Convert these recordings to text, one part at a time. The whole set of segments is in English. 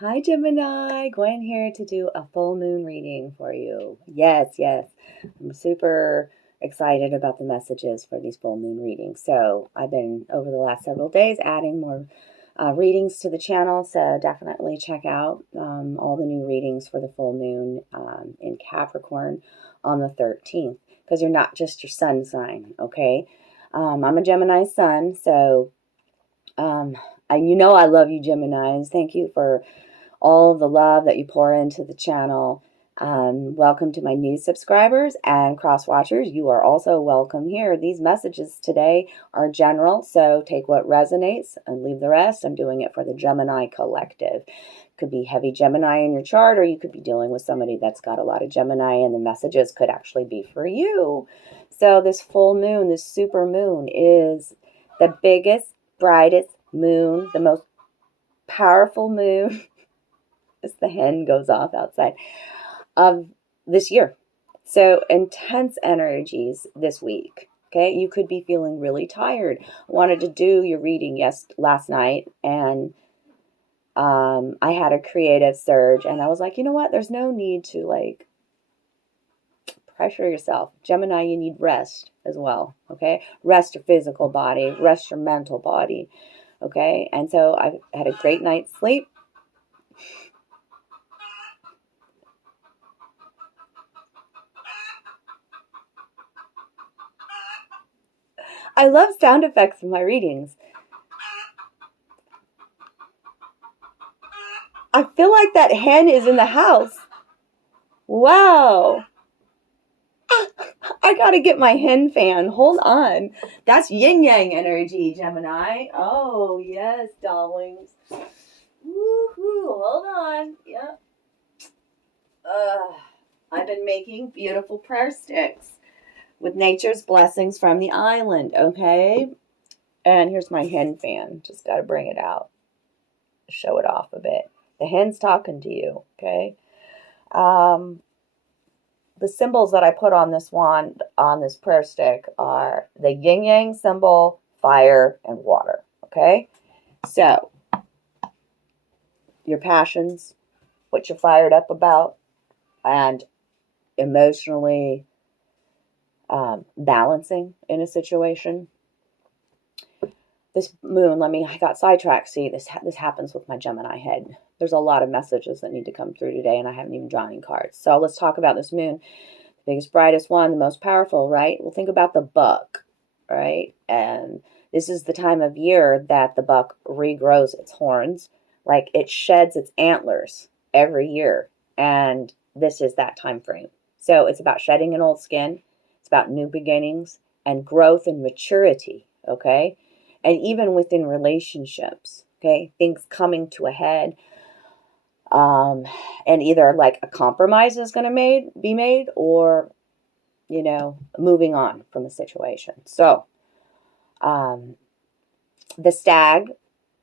Hi, Gemini. Gwen here to do a full moon reading for you. Yes, yes. I'm super excited about the messages for these full moon readings. So, I've been over the last several days adding more readings to the channel. So, definitely check out all the new readings for the full moon in Capricorn on the 13th because you're not just your sun sign, okay? I'm a Gemini sun, so I love you, Geminis. Thank you for all of the love that you pour into the channel. Welcome to my new subscribers and cross watchers. You are also welcome here. These messages today are general, so take what resonates and leave the rest. I'm doing it for the Gemini collective. Could be heavy Gemini in your chart, or you could be dealing with somebody that's got a lot of Gemini, and the messages could actually be for you. So this full moon, this super moon, is the biggest, brightest moon, the most powerful moon as the hen goes off outside of this year. So intense energies this week. Okay, you could be feeling really tired. Wanted to do your reading last night, and I had a creative surge, and I was like, you know what? There's no need to pressure yourself. Gemini, you need rest as well. Okay, rest your physical body, rest your mental body. Okay, and so I had a great night's sleep. I love sound effects in my readings. I feel like that hen is in the house. Wow. I gotta get my hen fan. Hold on. That's yin yang energy, Gemini. Oh, yes, darlings. Woo-hoo. Hold on. Yep. I've been making beautiful prayer sticks with nature's blessings from the island, okay? And here's my hen fan. Just gotta bring it out. Show it off a bit. The hen's talking to you, okay? The symbols that I put on this wand, on this prayer stick, are the yin yang symbol, fire, and water. Okay? So, your passions, what you're fired up about, and emotionally balancing in a situation. This moon, I got sidetracked. See, this happens with my Gemini head. There's a lot of messages that need to come through today, and I haven't even drawn any cards. So let's talk about this moon. The biggest, brightest one, the most powerful, right? Well, think about the buck, right? And this is the time of year that the buck regrows its horns. Like it sheds its antlers every year. And this is that time frame. So it's about shedding an old skin. It's about new beginnings and growth and maturity, okay? And even within relationships, okay? Things coming to a head. And either like a compromise is going to be made, or moving on from the situation. So the stag,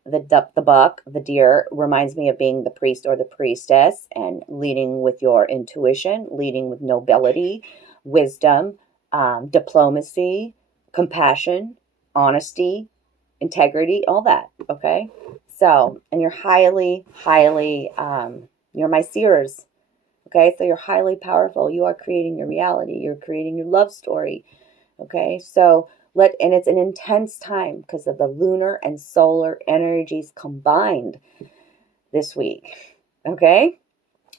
the buck, the deer reminds me of being the priest or the priestess and leading with your intuition, leading with nobility, wisdom, diplomacy, compassion, honesty, integrity, all that. Okay. So, and you're highly, you're my seers. Okay. So you're highly powerful. You are creating your reality. You're creating your love story. Okay. So and it's an intense time because of the lunar and solar energies combined this week. Okay.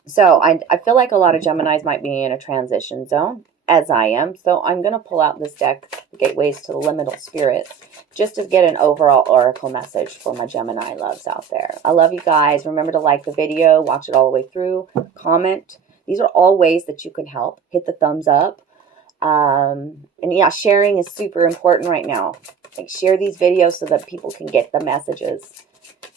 So I feel like a lot of Geminis might be in a transition zone, as I am. So I'm going to pull out this deck, Gateways to the Liminal Spirits, just to get an overall oracle message for my Gemini loves out there. I love you guys. Remember to like the video, watch it all the way through, comment. These are all ways that you can help. Hit the thumbs up. And yeah, sharing is super important right now. Like, share these videos so that people can get the messages.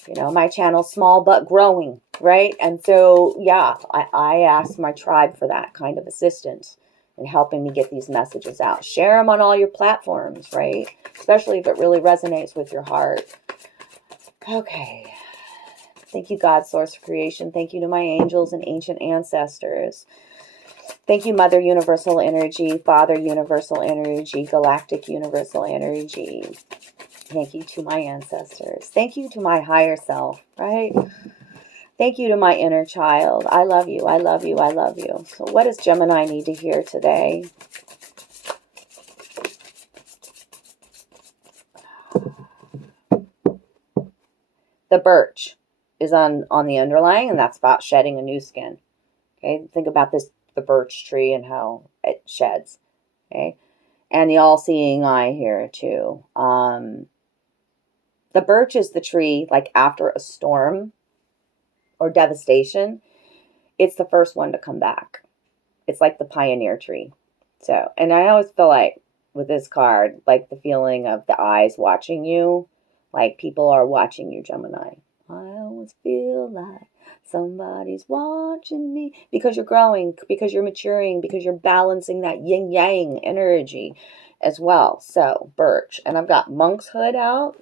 My channel's small but growing, right? And so, yeah, I ask my tribe for that kind of assistance in helping me get these messages out. Share them on all your platforms, right? Especially if it really resonates with your heart. Okay. Thank you, God, Source of Creation. Thank you to my angels and ancient ancestors. Thank you, Mother Universal Energy, Father Universal Energy, Galactic Universal Energy. Thank you to my ancestors. Thank you to my higher self, right? Thank you to my inner child. I love you. I love you. I love you. So what does Gemini need to hear today? The birch is on the underlying, and that's about shedding a new skin. Okay, think about this, the birch tree and how it sheds. Okay, and the all-seeing eye here too. The birch is the tree, like after a storm or devastation, it's the first one to come back. It's like the pioneer tree. So, and I always feel like with this card, like the feeling of the eyes watching you, like people are watching you, Gemini. I always feel like somebody's watching me because you're growing, because you're maturing, because you're balancing that yin yang energy as well. So, birch. And I've got monk's hood out.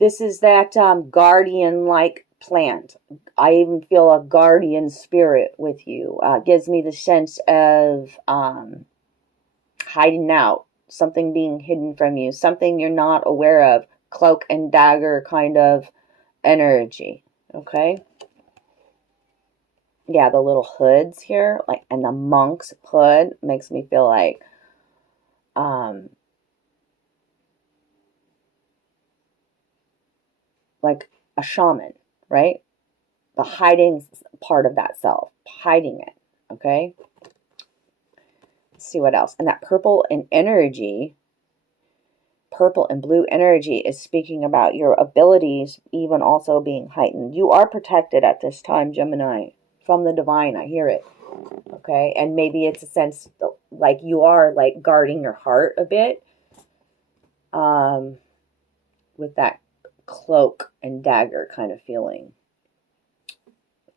This is that guardian like plant. I even feel a guardian spirit with you. Gives me the sense of hiding out, something being hidden from you, something you're not aware of, cloak and dagger kind of energy. Okay. Yeah, the little hoods here, like, and the monk's hood makes me feel like a shaman, right? The hiding part of that self, hiding it. Okay. Let's see what else. And that purple and energy, purple and blue energy is speaking about your abilities even also being heightened. You are protected at this time, Gemini, from the divine. I hear it. Okay. And maybe it's a sense like you are like guarding your heart a bit with that cloak and dagger kind of feeling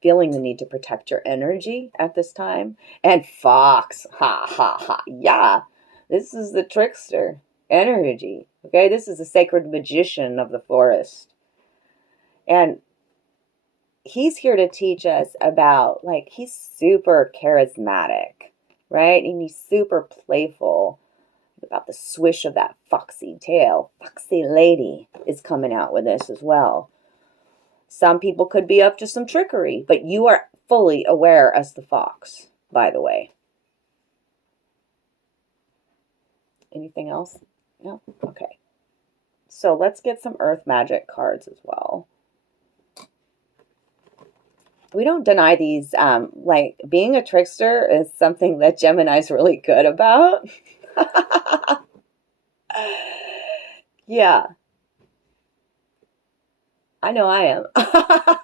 the need to protect your energy at this time. And fox, ha ha ha, yeah, this is the trickster energy. Okay, this is the sacred magician of the forest, and he's here to teach us about, like, he's super charismatic, right? And he's super playful. About the swish of that foxy tail. Foxy lady is coming out with this as well. Some people could be up to some trickery, but you are fully aware as the fox, by the way. Anything else? No? Okay. So let's get some earth magic cards as well. We don't deny these. Like, being a trickster is something that Gemini's really good about. Yeah. I know I am. I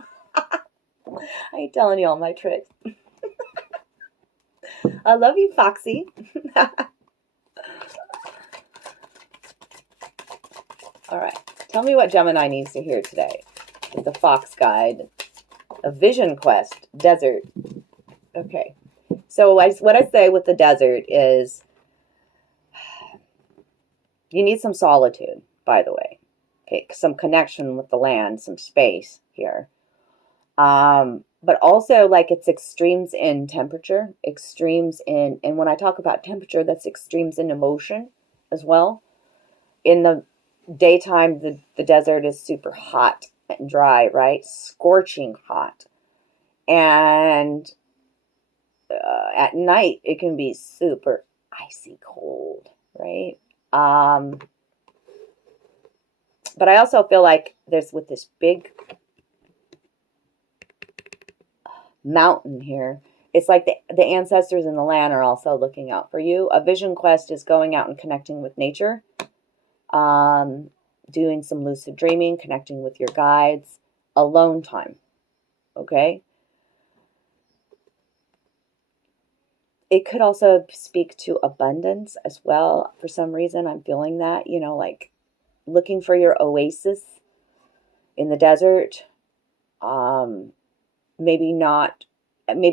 ain't telling you all my tricks. I love you, Foxy. All right. Tell me what Gemini needs to hear today. With the Fox Guide. A Vision Quest. Desert. Okay. So what I say with the desert is you need some solitude, by the way. Okay. Some connection with the land, some space here. But also, like, it's extremes in temperature, extremes in, and when I talk about temperature, that's extremes in emotion as well. In the daytime, the desert is super hot and dry, right? Scorching hot. And at night, it can be super icy cold, right? But I also feel like there's, with this big mountain here, it's like the ancestors in the land are also looking out for you. A vision quest is going out and connecting with nature, doing some lucid dreaming, connecting with your guides, alone time. Okay. It could also speak to abundance as well. For some reason, I'm feeling that, like looking for your oasis in the desert. Maybe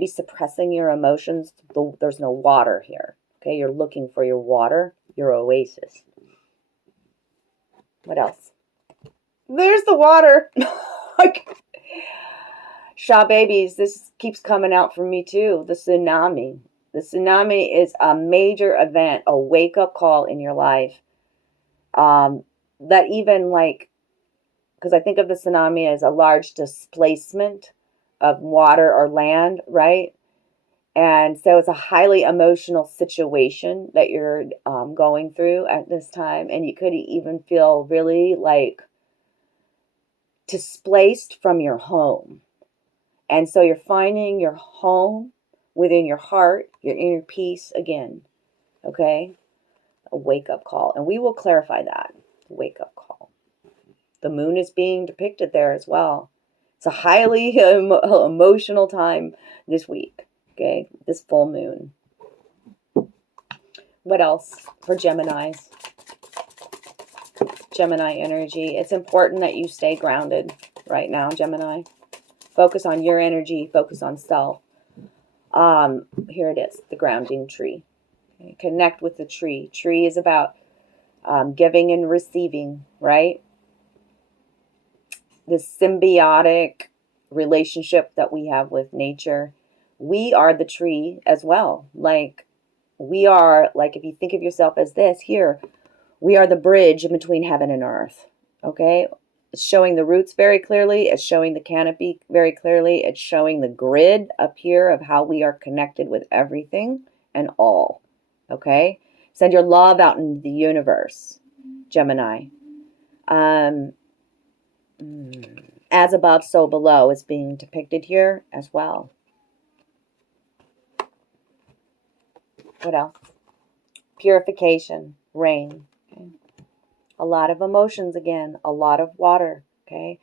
suppressing your emotions. There's no water here. Okay, you're looking for your water, your oasis. What else? There's the water. Shaw babies, this keeps coming out for me too. The tsunami. The tsunami is a major event, a wake-up call in your life. That even, like, because I think of the tsunami as a large displacement of water or land, right? And so it's a highly emotional situation that you're going through at this time. And you could even feel really like displaced from your home. And so you're finding your home within your heart, your inner peace again. Okay? A wake-up call. And we will clarify that. Wake-up call. The moon is being depicted there as well. It's a highly emotional time this week. Okay? This full moon. What else for Geminis? Gemini energy. It's important that you stay grounded right now, Gemini. Focus on your energy. Focus on self. Here it is, the grounding tree. Okay, connect with the tree. Tree is about giving and receiving, right? This symbiotic relationship that we have with nature. We are the tree as well. Like, we are, like, if you think of yourself as this here, we are the bridge in between heaven and earth. Okay? It's showing the roots very clearly. It's showing the canopy very clearly. It's showing the grid up here of how we are connected with everything and all. Okay? Send your love out into the universe, Gemini. As above, so below is being depicted here as well. What else? Purification, rain. Okay? A lot of emotions again, a lot of water. Okay?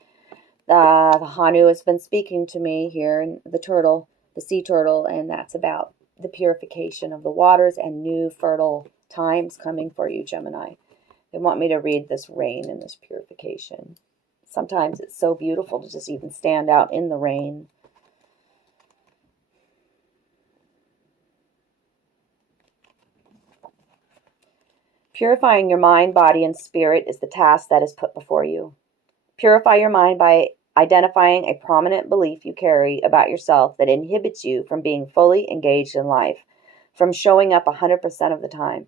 The Hanu has been speaking to me here, in the turtle, the sea turtle, and that's about the purification of the waters and new fertile times coming for you, Gemini. They want me to read this rain and this purification. Sometimes it's so beautiful to just even stand out in the rain. Purifying your mind, body, and spirit is the task that is put before you. Purify your mind by identifying a prominent belief you carry about yourself that inhibits you from being fully engaged in life, from showing up 100% of the time.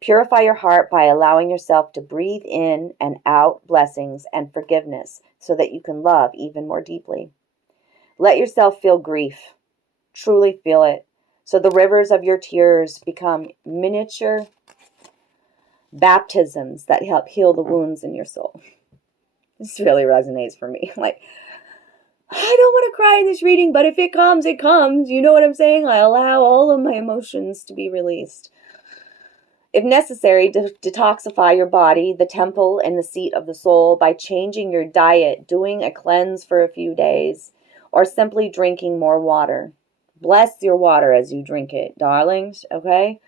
Purify your heart by allowing yourself to breathe in and out blessings and forgiveness so that you can love even more deeply. Let yourself feel grief. Truly feel it. So the rivers of your tears become miniature baptisms that help heal the wounds in your soul. This really resonates for me. Like, I don't want to cry in this reading, but if it comes, it comes. You know what I'm saying? I allow all of my emotions to be released. If necessary, detoxify your body, the temple and the seat of the soul, by changing your diet, doing a cleanse for a few days, or simply drinking more water. Bless your water as you drink it, darlings, okay?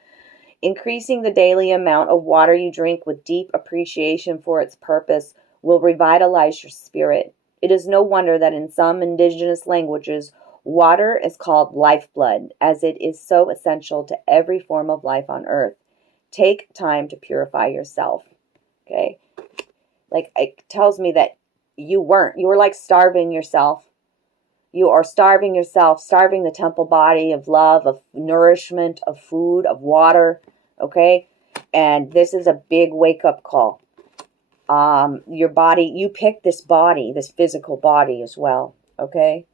Increasing the daily amount of water you drink with deep appreciation for its purpose will revitalize your spirit. It is no wonder that in some indigenous languages, water is called lifeblood, as it is so essential to every form of life on earth. Take time to purify yourself, okay? Like, it tells me that you were like starving yourself. You are starving yourself, starving the temple body of love, of nourishment, of food, of water, okay? And this is a big wake-up call. Your body, you picked this body, this physical body as well, okay?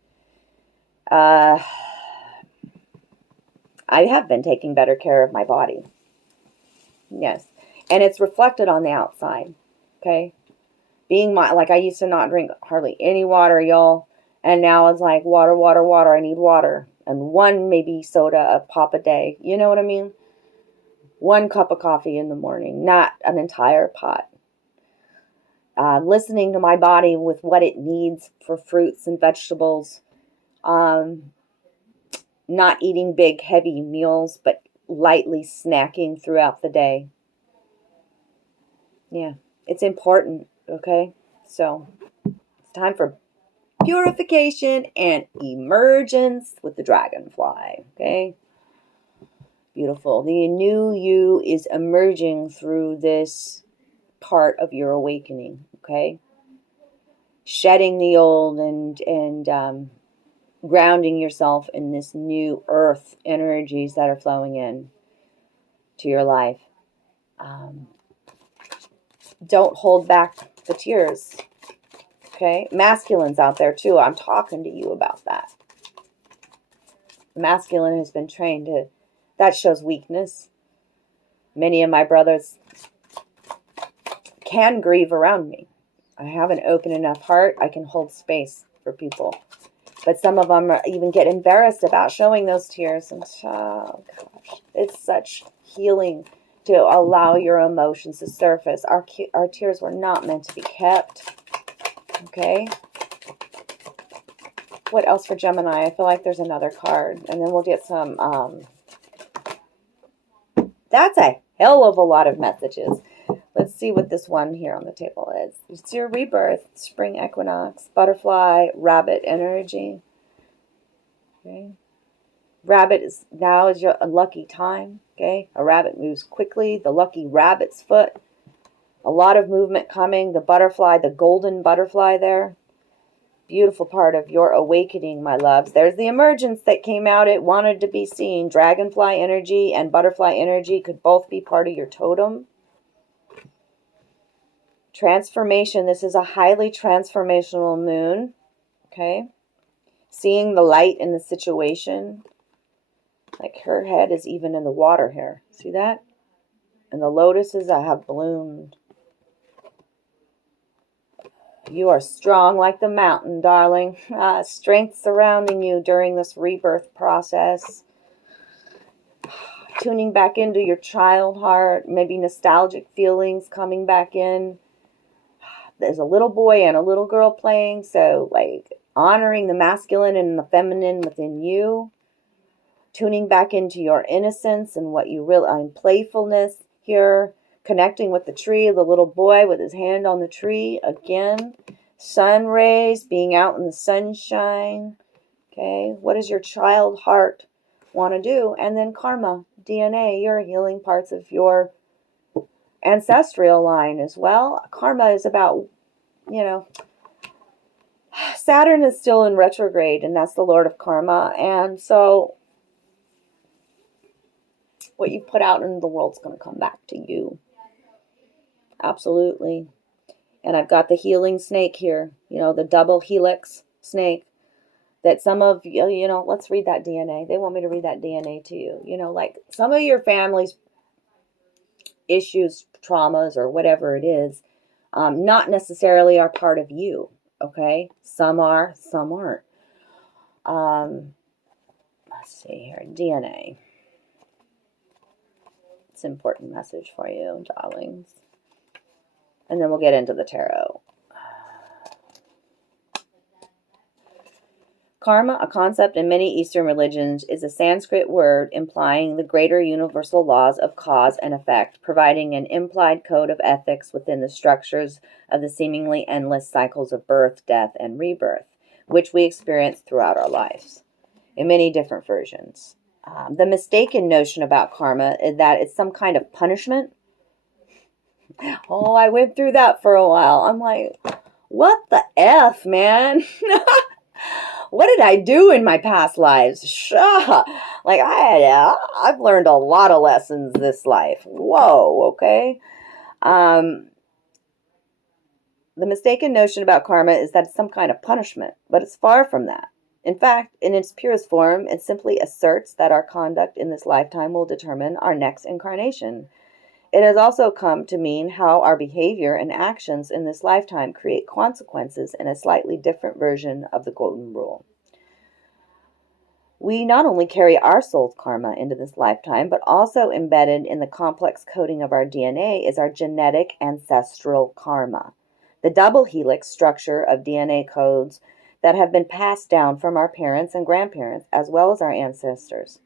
I have been taking better care of my body. Yes. And it's reflected on the outside, okay? Like, I used to not drink hardly any water, y'all. And now it's like water, water, water. I need water. And one maybe soda, a pop a day. You know what I mean? One cup of coffee in the morning, not an entire pot. Listening to my body with what it needs for fruits and vegetables. Not eating big, heavy meals, but lightly snacking throughout the day. Yeah, it's important, okay? So, it's time for purification and emergence with the dragonfly, okay? Beautiful. The new you is emerging through this part of your awakening, okay? Shedding the old and grounding yourself in this new earth energies that are flowing in to your life. Don't hold back the tears. Okay? Masculines out there too. I'm talking to you about that. Masculine has been trained to, that shows weakness. Many of my brothers can grieve around me. I have an open enough heart. I can hold space for people. But some of them even get embarrassed about showing those tears. And oh gosh, it's such healing to allow your emotions to surface. Our tears were not meant to be kept. Okay. What else for Gemini? I feel like there's another card. And then we'll get some... that's a hell of a lot of messages. Let's see what this one here on the table is. It's your rebirth, spring equinox, butterfly, rabbit energy. Okay. Rabbit is now is your lucky time. Okay. A rabbit moves quickly. The lucky rabbit's foot. A lot of movement coming. The butterfly, the golden butterfly there. Beautiful part of your awakening, my loves. There's the emergence that came out. It wanted to be seen. Dragonfly energy and butterfly energy could both be part of your totem. Transformation. This is a highly transformational moon. Okay. Seeing the light in the situation. Like her head is even in the water here. See that? And the lotuses that have bloomed. You are strong like the mountain, darling. Strength surrounding you during this rebirth process. Tuning back into your child heart. Maybe nostalgic feelings coming back in. There's a little boy and a little girl playing. So, like, honoring the masculine and the feminine within you. Tuning back into your innocence and what you really... playfulness here. Connecting with the tree, the little boy with his hand on the tree. Again, sun rays, being out in the sunshine. Okay, what does your child heart want to do? And then karma, DNA, you're healing parts of your ancestral line as well. Karma is about, Saturn is still in retrograde, and that's the Lord of Karma. And so what you put out into the world's going to come back to you. Absolutely. And I've got the healing snake here, the double helix snake that some of you, let's read that DNA. They want me to read that DNA to you. Like some of your family's issues, traumas, or whatever it is, not necessarily are part of you. Okay. Some are, some aren't. Let's see here. DNA. It's an important message for you, darlings. And then we'll get into the tarot. Karma, a concept in many Eastern religions, is a Sanskrit word implying the greater universal laws of cause and effect, providing an implied code of ethics within the structures of the seemingly endless cycles of birth, death, and rebirth, which we experience throughout our lives, in many different versions. The mistaken notion about karma is that it's some kind of punishment. Oh, I went through that for a while. I'm like, what the F, man? What did I do in my past lives? Like I've learned a lot of lessons this life. Whoa, okay. The mistaken notion about karma is that it's some kind of punishment, but it's far from that. In fact, in its purest form, it simply asserts that our conduct in this lifetime will determine our next incarnation. It has also come to mean how our behavior and actions in this lifetime create consequences in a slightly different version of the golden rule. We not only carry our soul's karma into this lifetime, but also embedded in the complex coding of our DNA is our genetic ancestral karma, the double helix structure of DNA codes that have been passed down from our parents and grandparents, as well as our ancestors.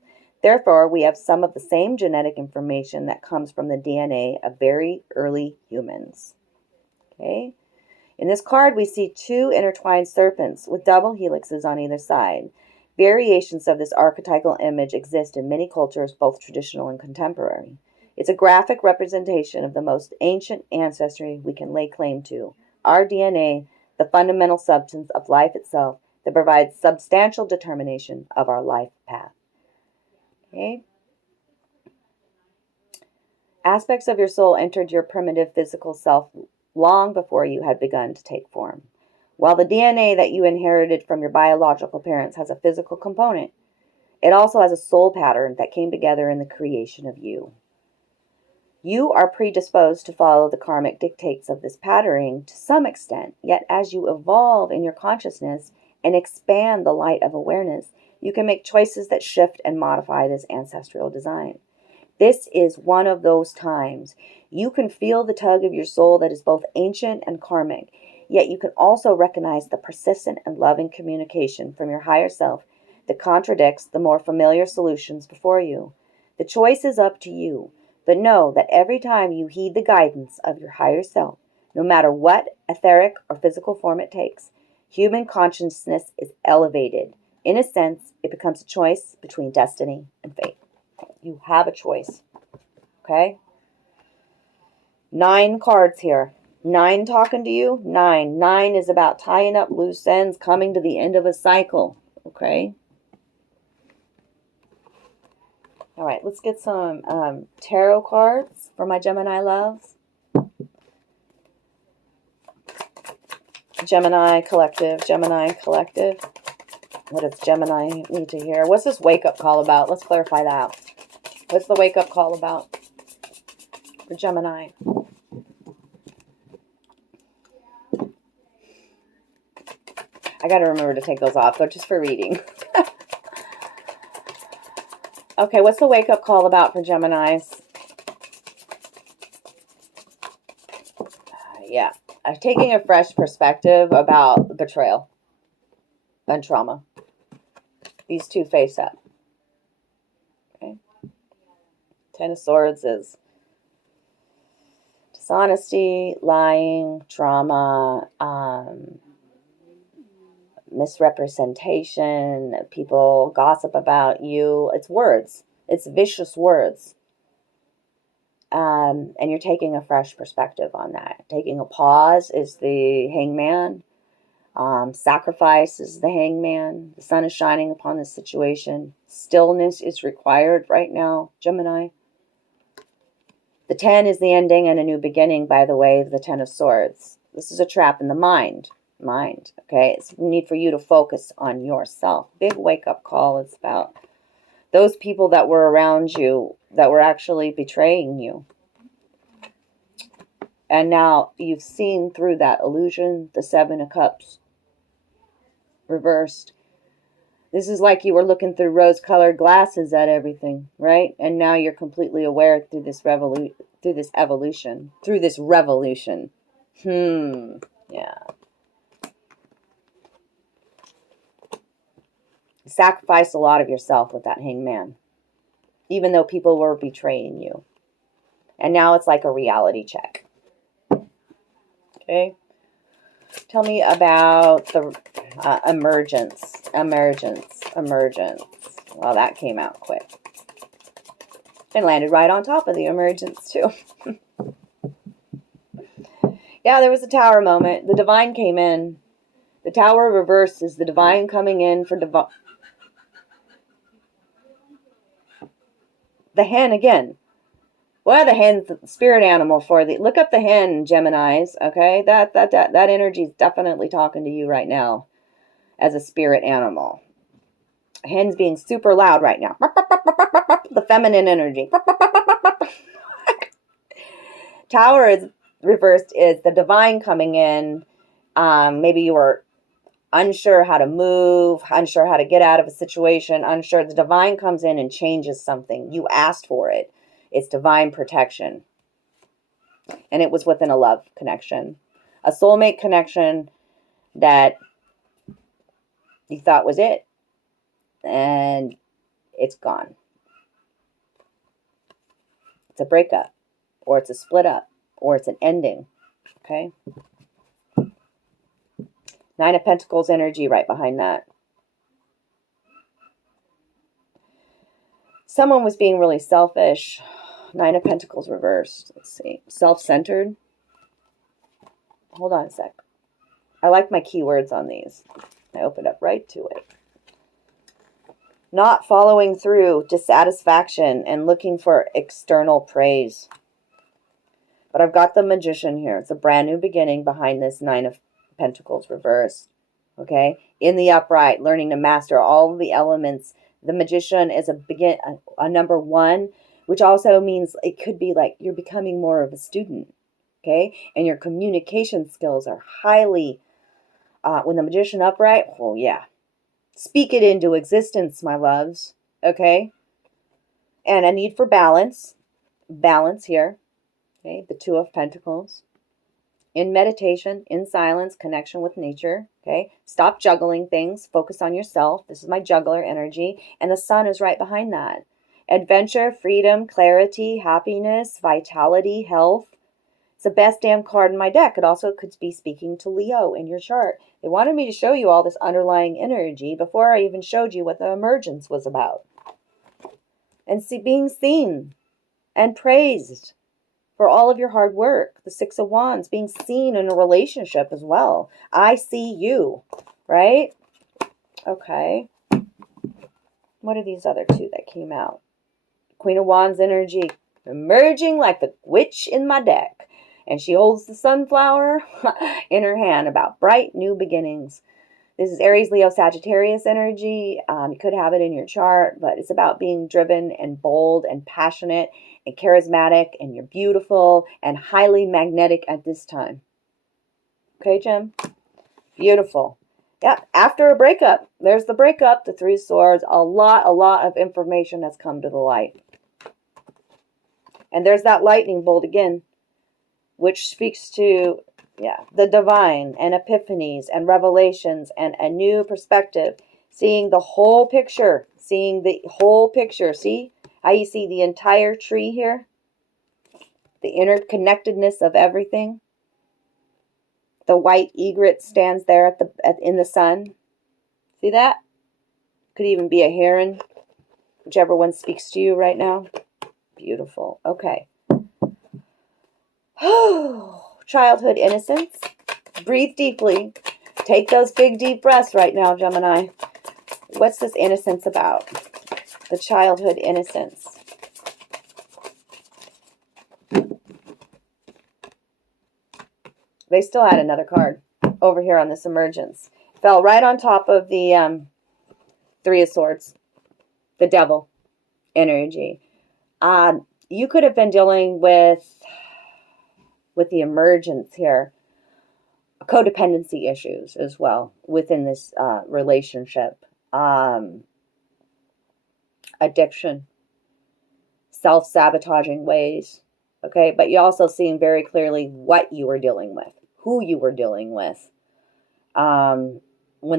Therefore, we have some of the same genetic information that comes from the DNA of very early humans. Okay? In this card, we see two intertwined serpents with double helixes on either side. Variations of this archetypal image exist in many cultures, both traditional and contemporary. It's a graphic representation of the most ancient ancestry we can lay claim to, our DNA, the fundamental substance of life itself that provides substantial determination of our life path. Okay. Aspects of your soul entered your primitive physical self long before you had begun to take form. While the DNA that you inherited from your biological parents has a physical component, it also has a soul pattern that came together in the creation of you. You are predisposed to follow the karmic dictates of this patterning to some extent, yet as you evolve in your consciousness and expand the light of awareness, you can make choices that shift and modify this ancestral design. This is one of those times you can feel the tug of your soul that is both ancient and karmic, yet you can also recognize the persistent and loving communication from your higher self that contradicts the more familiar solutions before you. The choice is up to you. But know that every time you heed the guidance of your higher self, no matter what etheric or physical form it takes, human consciousness is elevated. In a sense, it becomes a choice between destiny and fate. You have a choice. Okay? 9 cards here. 9 talking to you. 9. 9 is about tying up loose ends, coming to the end of a cycle. Okay? All right, let's get some tarot cards for my Gemini loves. Gemini collective, Gemini collective. What does Gemini need to hear? What's this wake-up call about? Let's clarify that. What's the wake-up call about for Gemini? I got to remember to take those off. They're just for reading. Okay, what's the wake-up call about for Geminis? Yeah, taking a fresh perspective about betrayal and trauma. These two face up. Okay. 10 of Swords is dishonesty, lying, trauma, misrepresentation, people gossip about you. It's words. It's vicious words. And you're taking a fresh perspective on that. Taking a pause is the Hangman. Sacrifice is the Hangman. The sun is shining upon this situation. Stillness is required right now, Gemini. The 10 is the ending and a new beginning, by the way, the 10 of Swords. This is a trap in the mind. Okay? It's a need for you to focus on yourself. Big wake-up call is about those people that were around you that were actually betraying you. And now you've seen through that illusion, the 7 of Cups reversed. This is like you were looking through rose-colored glasses at everything, right? And now you're completely aware through this revolution. Yeah. Sacrificed a lot of yourself with that Hangman, even though people were betraying you. And now it's like a reality check. Okay. Tell me about the emergence. Well, that came out quick. And landed right on top of the emergence, too. Yeah, there was a tower moment. The divine came in. The tower reversed is the divine coming in for the hen again. Well, the hen's the spirit animal for the... Look up the hen, Geminis, okay? That energy is definitely talking to you right now as a spirit animal. Hen's being super loud right now. The feminine energy. Tower is reversed is the divine coming in. Maybe you were unsure how to move, unsure how to get out of a situation, unsure. The divine comes in and changes something. You asked for it. It's divine protection. And it was within a love connection. A soulmate connection that you thought was it. And it's gone. It's a breakup. Or it's a split up. Or it's an ending. Okay? 9 of Pentacles energy right behind that. Someone was being really selfish. 9 of Pentacles reversed. Let's see. Self-centered. Hold on a sec. I like my keywords on these. I opened up right to it. Not following through, dissatisfaction, and looking for external praise. But I've got the Magician here. It's a brand new beginning behind this 9 of Pentacles reversed. Okay, in the upright, learning to master all of the elements. The Magician is a number 1, which also means it could be like you're becoming more of a student. Okay, and your communication skills are highly, when the Magician upright, oh yeah, speak it into existence, my loves. Okay, and a need for balance here. Okay, the 2 of Pentacles. In meditation, in silence, connection with nature. Okay, stop juggling things, focus on yourself. This is my juggler energy, and the Sun is right behind that. Adventure, freedom, clarity, happiness, vitality, health. It's the best damn card in my deck. It also could be speaking to Leo in your chart. They wanted me to show you all this underlying energy before I even showed you what the emergence was about. And being seen and praised for all of your hard work. The 6 of Wands, being seen in a relationship as well. I see you, right? Okay. What are these other 2 that came out? Queen of Wands energy, emerging like the witch in my deck. And she holds the sunflower in her hand, about bright new beginnings. This is Aries, Leo, Sagittarius energy. You could have it in your chart, but it's about being driven and bold and passionate and charismatic, and you're beautiful and highly magnetic at this time. Okay, Jim? Beautiful. Yeah, after a breakup, there's the breakup, the 3 of Swords. A lot of information has come to the light. And there's that lightning bolt again, which speaks to, yeah, the divine and epiphanies and revelations and a new perspective. Seeing the whole picture. Seeing the whole picture. See how you see the entire tree here? The interconnectedness of everything. The white egret stands there in the sun. See that? Could even be a heron. Whichever one speaks to you right now. Beautiful. Okay. Childhood innocence. Breathe deeply. Take those big deep breaths right now, Gemini. What's this innocence about? The childhood innocence. They still had another card over here on this emergence. Fell right on top of the 3 of Swords. The devil energy. You could have been dealing with the emergence here. Codependency issues as well within this relationship. Addiction. Self-sabotaging ways. Okay, but you also seeing very clearly what you were dealing with, who you were dealing with, when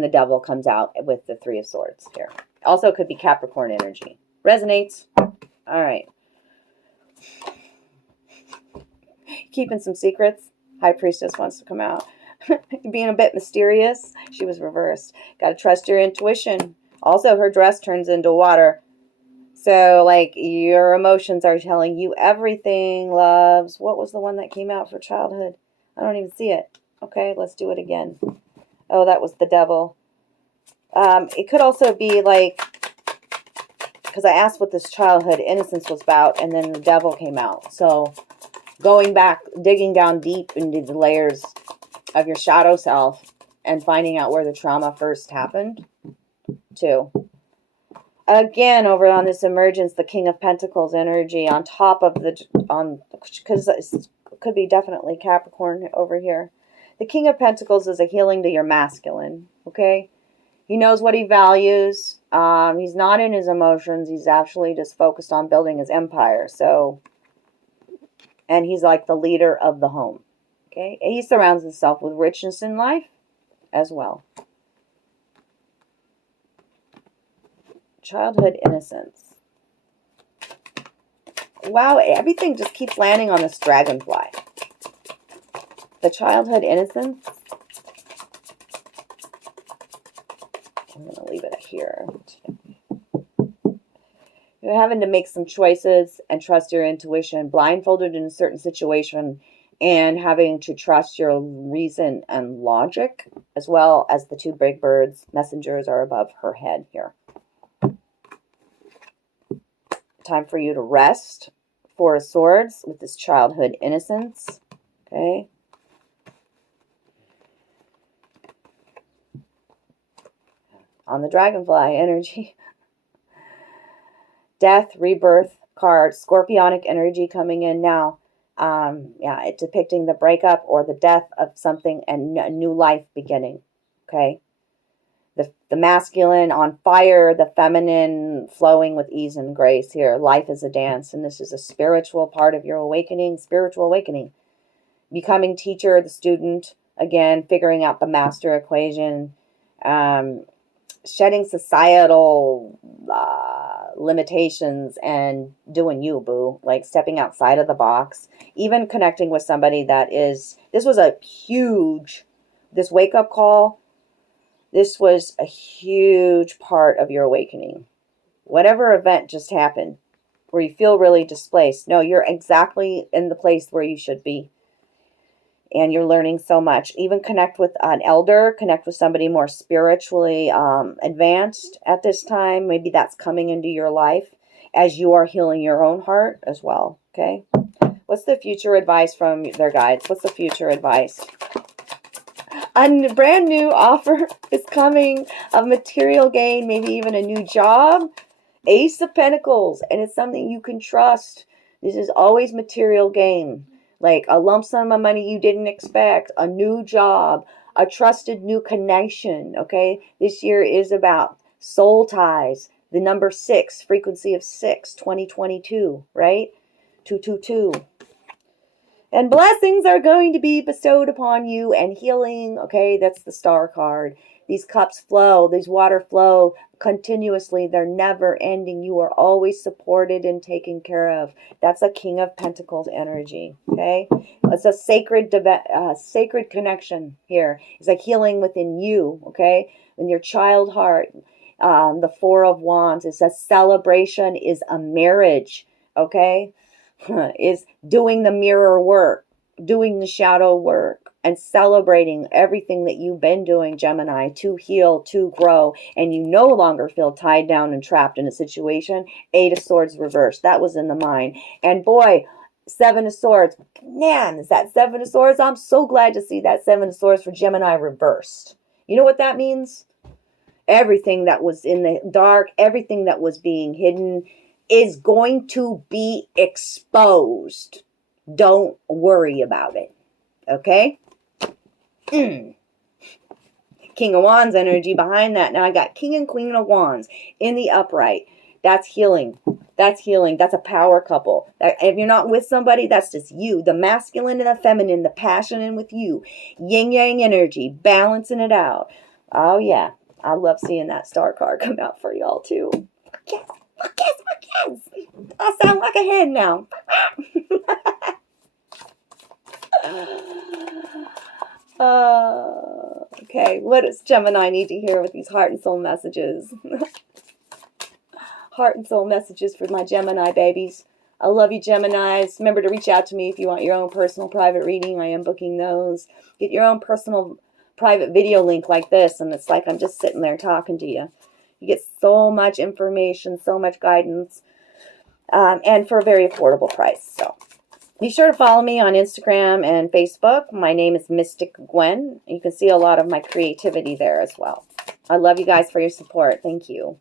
the devil comes out with the 3 of Swords here. Also could be Capricorn energy. Resonates. All right. Keeping some secrets. High Priestess wants to come out. Being a bit mysterious. She was reversed. Got to trust your intuition. Also, her dress turns into water. So, like, your emotions are telling you everything, loves. What was the one that came out for childhood? I don't even see it. Okay, let's do it again. Oh, that was the devil. It could also be like, because I asked what this childhood innocence was about, and then the devil came out. So, going back, digging down deep into the layers of your shadow self and finding out where the trauma first happened, too. Again, over on this emergence, the King of Pentacles energy on top of because it could be definitely Capricorn over here. The King of Pentacles is a healing to your masculine, okay? He knows what he values. He's not in his emotions. He's actually just focused on building his empire. So, and he's like the leader of the home, okay? He surrounds himself with richness in life as well. Childhood innocence. Wow, everything just keeps landing on this dragonfly. The childhood innocence. I'm going to leave it here. You're having to make some choices and trust your intuition. Blindfolded in a certain situation and having to trust your reason and logic, as well as the 2 big birds. Messengers are above her head here. Time for you to rest. 4 of Swords with this childhood innocence. Okay. on the dragonfly energy. Death, rebirth card, scorpionic energy coming in now. Yeah, it's depicting the breakup or the death of something and a new life beginning. Okay. The masculine on fire, the feminine flowing with ease and grace here. Life is a dance, and this is a spiritual part of your awakening, spiritual awakening. Becoming teacher, the student, again, figuring out the master equation, shedding societal limitations and doing you, boo. Like stepping outside of the box. Even connecting with somebody that is, this was a huge, this wake-up call, this was a huge part of your awakening. Whatever event just happened where you feel really displaced, no, you're exactly in the place where you should be. And you're learning so much. Even connect with an elder, connect with somebody more spiritually advanced at this time. Maybe that's coming into your life as you are healing your own heart as well. Okay. What's the future advice from their guides? What's the future advice? A brand new offer is coming of material gain, maybe even a new job. Ace of Pentacles, and it's something you can trust. This is always material gain, like a lump sum of money you didn't expect, a new job, a trusted new connection. Okay, this year is about soul ties. The number 6, frequency of 6, 2022, right? 222. And blessings are going to be bestowed upon you and healing. Okay, that's the star card. These cups flow, these water flow continuously. They're never ending. You are always supported and taken care of. That's a King of Pentacles energy. Okay, it's a sacred connection here. It's like healing within you. Okay, in your child heart. The Four of Wands is a celebration, is a marriage. Okay. Is doing the mirror work, doing the shadow work, and celebrating everything that you've been doing, Gemini, to heal, to grow, and you no longer feel tied down and trapped in a situation. 8 of Swords reversed. That was in the mind. And boy, 7 of Swords. Man, is that 7 of Swords? I'm so glad to see that 7 of Swords for Gemini reversed. You know what that means? Everything that was in the dark, everything that was being hidden, is going to be exposed. Don't worry about it. Okay? King of Wands energy behind that. Now I got King and Queen of Wands in the upright. That's healing. That's healing. That's a power couple. If you're not with somebody, that's just you. The masculine and the feminine, the passion in with you. Yin yang energy, balancing it out. Oh yeah. I love seeing that star card come out for y'all too. Yes. Yes. I sound like a hen now. Okay, what does Gemini need to hear with these heart and soul messages? Heart and soul messages for my Gemini babies. I love you, Geminis. Remember to reach out to me if you want your own personal private reading. I am booking those. Get your own personal private video link like this, and it's like I'm just sitting there talking to you. You get so much information, so much guidance, and for a very affordable price. So be sure to follow me on Instagram and Facebook. My name is Mystic Gwyn. You can see a lot of my creativity there as well. I love you guys for your support. Thank you.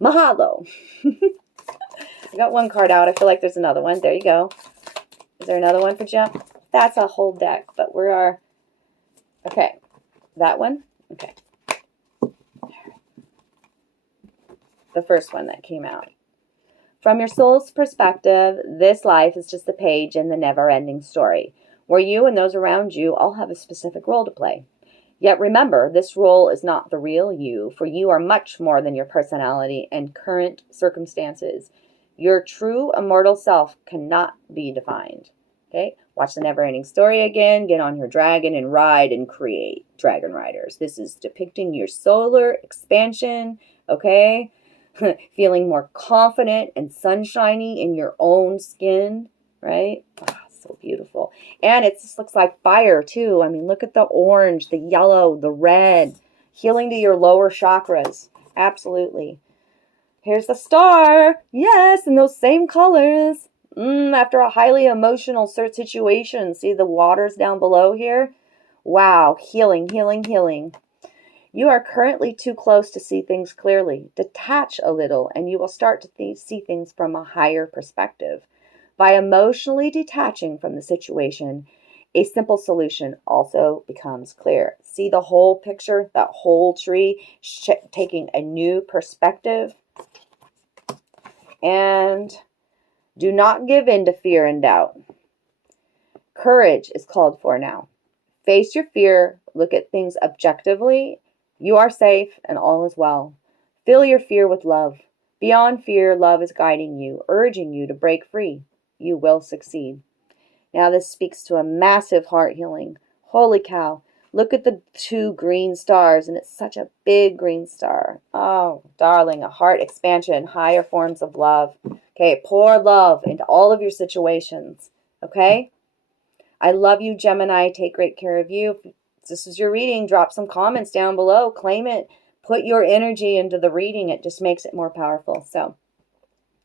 Mahalo. I got one card out. I feel like there's another one. There you go. Is there another one for Gem? That's a whole deck, but we are... Okay. That one? Okay. The first one that came out. From your soul's perspective, this life is just a page in the never-ending story, where you and those around you all have a specific role to play. Yet remember, this role is not the real you, for you are much more than your personality and current circumstances. Your true immortal self cannot be defined. Okay? Watch the never-ending story again, get on your dragon and ride and create, Dragon Riders. This is depicting your solar expansion, okay? Feeling more confident and sunshiny in your own skin, right? Oh, so beautiful. And it just looks like fire too. I mean, look at the orange, the yellow, the red. Healing to your lower chakras. Absolutely. Here's the star. Yes, in those same colors. After a highly emotional situation. See the waters down below here? Wow. Healing, healing, healing. You are currently too close to see things clearly. Detach a little, and you will start to see things from a higher perspective. By emotionally detaching from the situation, a simple solution also becomes clear. See the whole picture, that whole tree, taking a new perspective. And do not give in to fear and doubt. Courage is called for now. Face your fear, look at things objectively. You are safe and all is well. Fill your fear with love. Beyond fear, love is guiding you, urging you to break free. You will succeed. Now this speaks to a massive heart healing. Holy cow. Look at the 2 green stars, and it's such a big green star. Oh, darling, a heart expansion, higher forms of love. Okay, pour love into all of your situations. Okay? I love you, Gemini. Take great care of you. If this is your reading, drop some comments down below. Claim it. Put your energy into the reading. It just makes it more powerful. So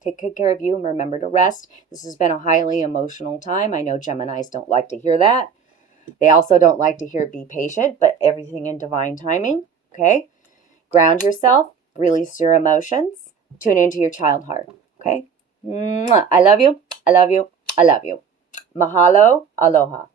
take good care of you and remember to rest. This has been a highly emotional time. I know Geminis don't like to hear that. They also don't like to hear be patient, but everything in divine timing. Okay? Ground yourself. Release your emotions. Tune into your child heart. Okay? Mwah. I love you. I love you. I love you. Mahalo. Aloha.